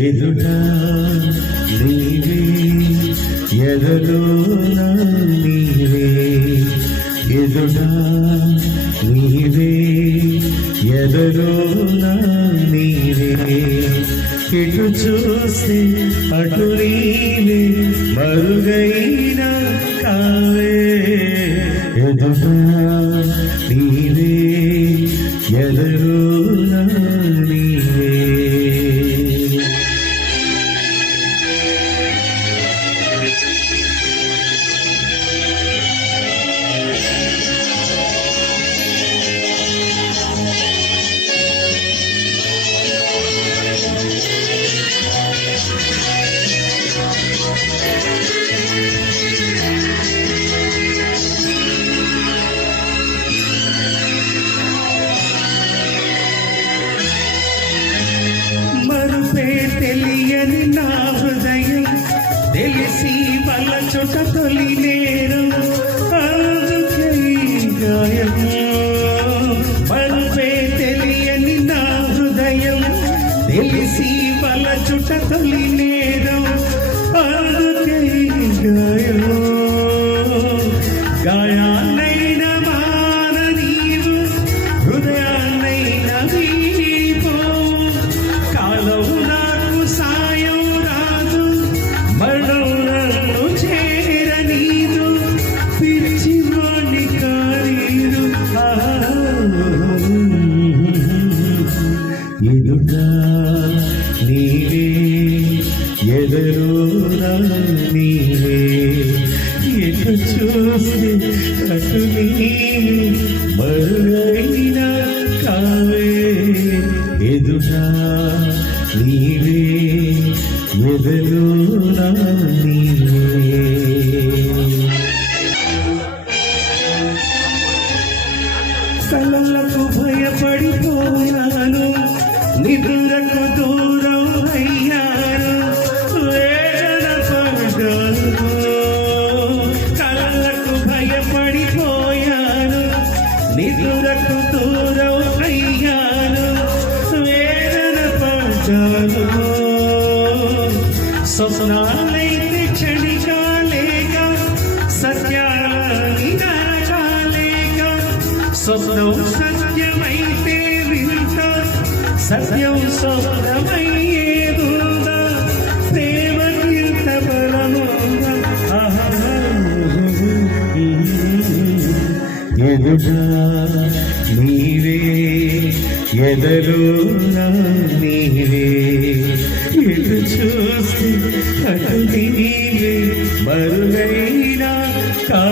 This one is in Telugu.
ఎదుట నీవే ఎదలోన నీవే ఎదుట నీవే ఎదలోన నీవే ఇటు చూస్తే అటు నీవే మరుగైన కావే ఎదుట నీవే ఎదలోన నీవే తెలియని నా హృదయం తెలిసి వల్ల చుట తొలి నేరం మరుపే తెలియని నా హృదయం తెలిసి వల్ల చుట తొలి నేరం గాయాన్నైన మాన నీవు హృదయాన్నైన వీపో కాలం నాకు సాయం రాదు మరణం నన్ను చేరనీదు పిచ్చి వాణి కానీదు ఎదుట నీవే ఎదరోనా నీవే ఎటు చూస్తే అటు నీవే మరుగైన కావే ఎదుట నీవే ఎదలోనా నీవే కలలకు భయపడిపోయాను నిద్రకు దూరం అయ్యాను వేదన పడ్డాను కలలకు భయపడిపోయాను నిద్రకు దూరం అయ్యాను వేదన పడ్డాను స్వప్నాలైతే క్షణికాలేక సత్యాన్ని నరకాలేక స్వప్నం సత్యమైతే వింత సత్యం స్వప్నమయ్యేదుందా ప్రేమ ఇంత బలముందా ఎదుట నీవే ఎదలోన నీవే ఎటు చూస్తే అటు నీవే మరుగైన కా